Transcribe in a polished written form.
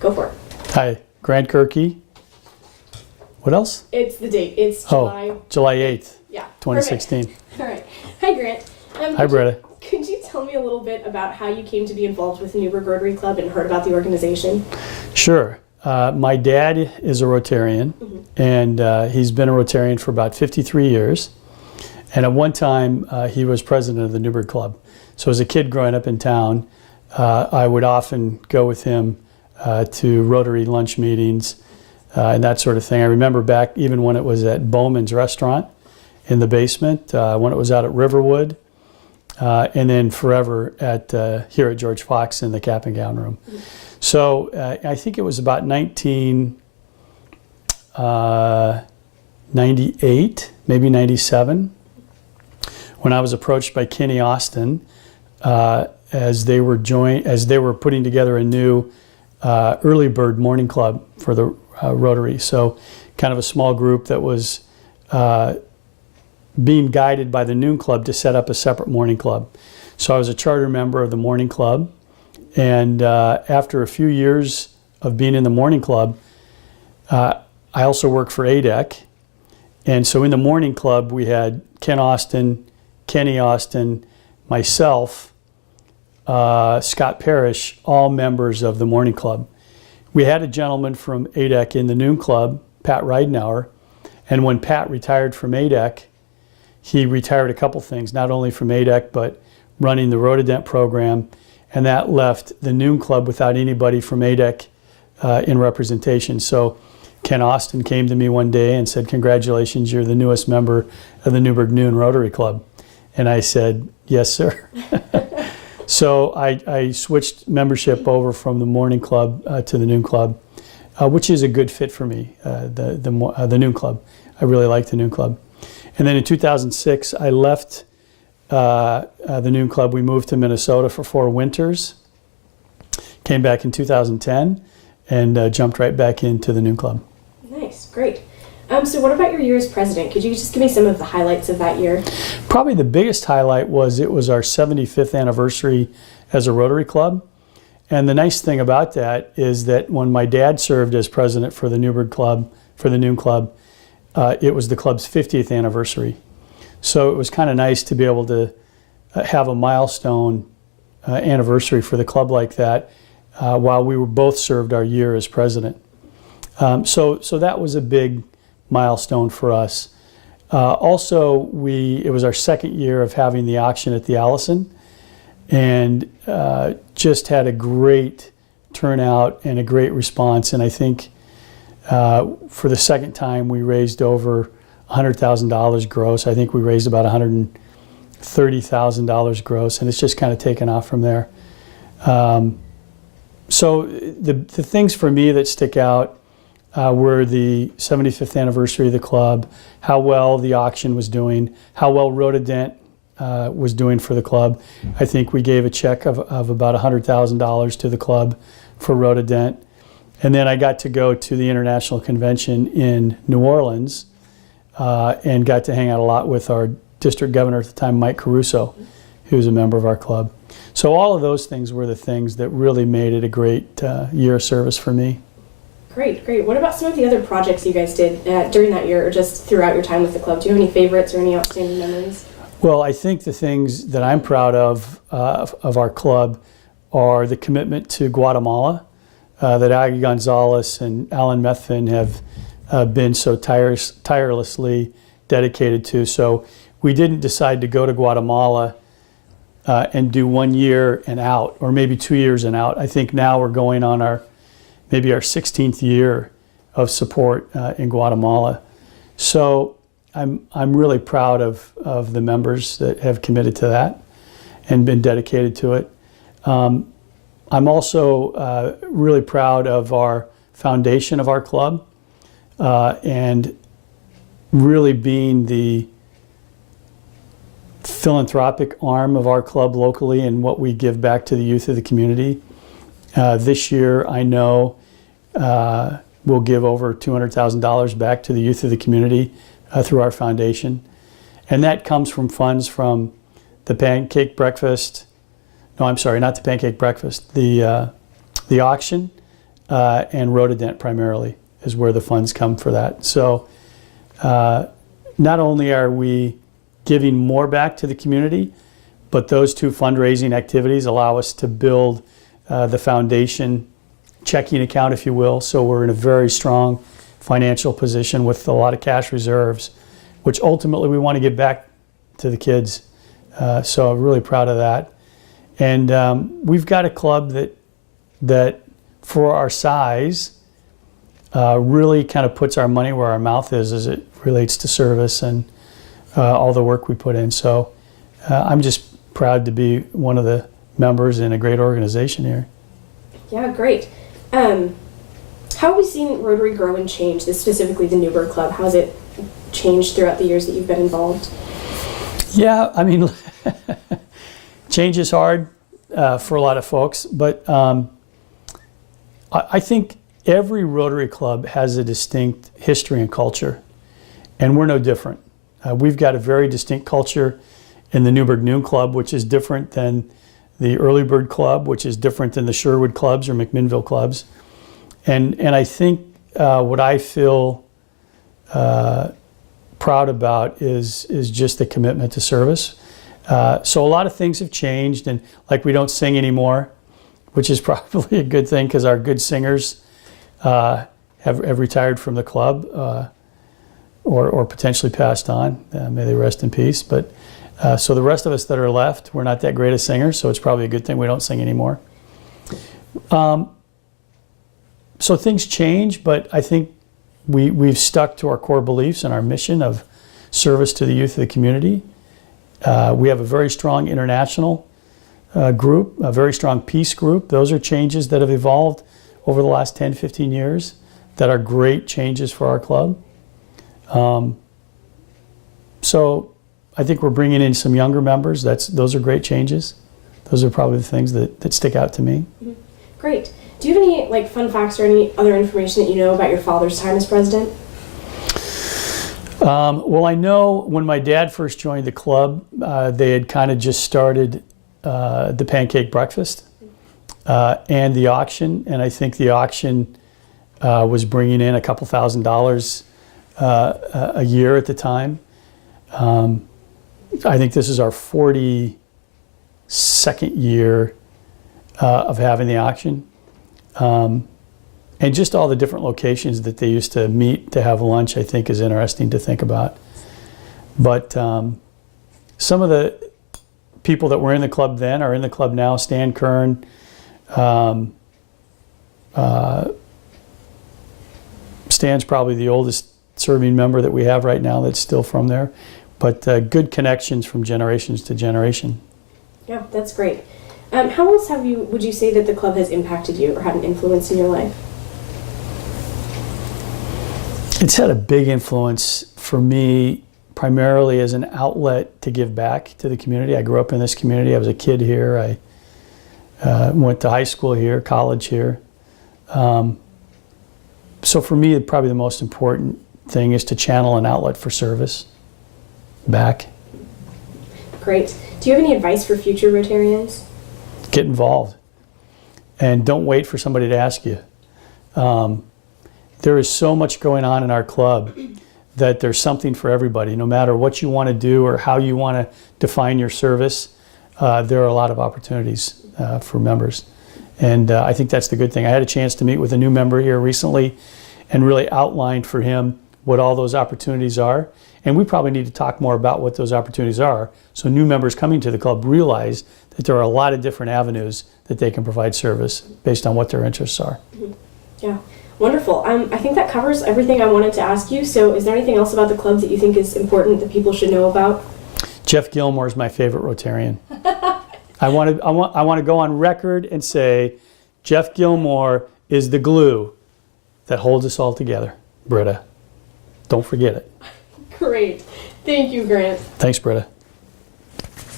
Go for it. Hi, Grant Gerke. What else? It's the date. It's July. July 8th, Yeah. 2016. Perfect. All right. Hi, Grant. Hi, Britta. Could you tell me a little bit about how you came to be involved with the Newburgh Rotary Club and heard about the organization? Sure. My dad is a Rotarian, and he's been a Rotarian for about 53 years. And at one time, he was president of the Newburgh Club. So as a kid growing up in town, I would often go with him to Rotary lunch meetings and that sort of thing. I remember back even when it was at Bowman's restaurant in the basement, when it was out at Riverwood, and then forever at here at George Fox in the cap and gown room. So I think it was about 1998, maybe 97, when I was approached by Kenny Austin as they were putting together a new early bird morning club for the Rotary. So kind of a small group that was being guided by the Noon Club to set up a separate morning club. So I was a charter member of the morning club, and after a few years of being in the morning club, I also worked for ADEC. And so in the morning club, we had Ken Austin, Kenny Austin, myself, Scott Parrish, all members of the morning club. We had a gentleman from ADEC in the Noon Club, Pat Ridenauer, and when Pat retired from ADEC, he retired a couple things, not only from ADEC, but running the Rotodent program, and that left the Noon Club without anybody from ADEC in representation. So Ken Austin came to me one day and said, "Congratulations, you're the newest member of the Newburgh Noon Rotary Club." And I said, "Yes, sir." So I switched membership over from the morning club to the Noon Club, which is a good fit for me, the Noon Club. I really like the Noon Club. And then in 2006, I left the Noon Club. We moved to Minnesota for 4 winters, came back in 2010, and jumped right back into the Noon Club. Nice, great. So what about your year as president? Could you just give me some of the highlights of that year? Probably the biggest highlight was it was our 75th anniversary as a Rotary Club. And the nice thing about that is that when my dad served as president for the Newburgh Club, for the Noon Club, it was the club's 50th anniversary. So it was kind of nice to be able to have a milestone anniversary for the club like that while we were both served our year as president. So that was a big milestone for us. Also, it was our second year of having the auction at the Allison, and just had a great turnout and a great response. And I think for the second time we raised over $100,000 gross. I think we raised about $130,000 gross, and it's just kind of taken off from there. So the things for me that stick out were the 75th anniversary of the club, how well the auction was doing, how well Rotodent was doing for the club. I think we gave a check of about $100,000 to the club for Rotodent. And then I got to go to the International Convention in New Orleans and got to hang out a lot with our district governor at the time, Mike Caruso, who was a member of our club. So all of those things were the things that really made it a great year of service for me. Great, great. What about some of the other projects you guys did during that year or just throughout your time with the club? Do you have any favorites or any outstanding memories? Well, I think the things that I'm proud of our club are the commitment to Guatemala that Aggie Gonzalez and Alan Methvin have been so tirelessly dedicated to. So we didn't decide to go to Guatemala and do 1 year and out, or maybe 2 years and out. I think now we're going on maybe our 16th year of support in Guatemala. So I'm really proud of the members that have committed to that and been dedicated to it. I'm also really proud of our foundation of our club and really being the philanthropic arm of our club locally and what we give back to the youth of the community. This year, I know we'll give over $200,000 back to the youth of the community through our foundation. And that comes from funds from the pancake breakfast. No, I'm sorry, not the pancake breakfast. The auction, and Rotodent primarily is where the funds come for that. So not only are we giving more back to the community, but those two fundraising activities allow us to build the foundation checking account, if you will. So we're in a very strong financial position with a lot of cash reserves, which ultimately we want to give back to the kids. So I'm really proud of that. And we've got a club that for our size really kind of puts our money where our mouth is as it relates to service and all the work we put in. So I'm just proud to be one of the members in a great organization here. Yeah, great. How have you seen Rotary grow and change, this specifically the Newburgh Club? How has it changed throughout the years that you've been involved? Yeah, I mean, change is hard for a lot of folks, but I think every Rotary Club has a distinct history and culture, and we're no different. We've got a very distinct culture in the Newburgh Noon Club, which is different than the Early Bird Club, which is different than the Sherwood Clubs or McMinnville Clubs. And I think what I feel proud about is just the commitment to service. So a lot of things have changed, and like we don't sing anymore, which is probably a good thing because our good singers have retired from the club or potentially passed on. May they rest in peace. But so the rest of us that are left, we're not that great of singers, so it's probably a good thing we don't sing anymore. So things change, but I think we've stuck to our core beliefs and our mission of service to the youth of the community. We have a very strong international group, a very strong peace group. Those are changes that have evolved over the last 10, 15 years that are great changes for our club. So I think we're bringing in some younger members. Those are great changes. Those are probably the things that stick out to me. Mm-hmm. Great. Do you have any fun facts or any other information that you know about your father's time as president? Well, I know when my dad first joined the club, they had kind of just started the pancake breakfast and the auction, and I think the auction was bringing in a couple $1,000s a year at the time. I think this is our 42nd year of having the auction. And just all the different locations that they used to meet to have lunch, I think, is interesting to think about. But some of the people that were in the club then are in the club now. Stan Kern, Stan's probably the oldest serving member that we have right now that's still from there. But good connections from generations to generation. Yeah, that's great. How else would you say that the club has impacted you or had an influence in your life? It's had a big influence for me, primarily as an outlet to give back to the community. I grew up in this community. I was a kid here. I went to high school here, college here. So for me, probably the most important thing is to channel an outlet for service back. Great. Do you have any advice for future Rotarians? Get involved and don't wait for somebody to ask you. There is so much going on in our club that there's something for everybody. No matter what you want to do or how you want to define your service, there are a lot of opportunities for members. And I think that's the good thing. I had a chance to meet with a new member here recently and really outlined for him what all those opportunities are. And we probably need to talk more about what those opportunities are so new members coming to the club realize that there are a lot of different avenues that they can provide service based on what their interests are. Mm-hmm. Yeah, wonderful. I think that covers everything I wanted to ask you. So is there anything else about the club that you think is important that people should know about? Jeff Gilmore is my favorite Rotarian. I want to go on record and say Jeff Gilmore is the glue that holds us all together. Britta, don't forget it. Great. Thank you, Grant. Thanks, Britta.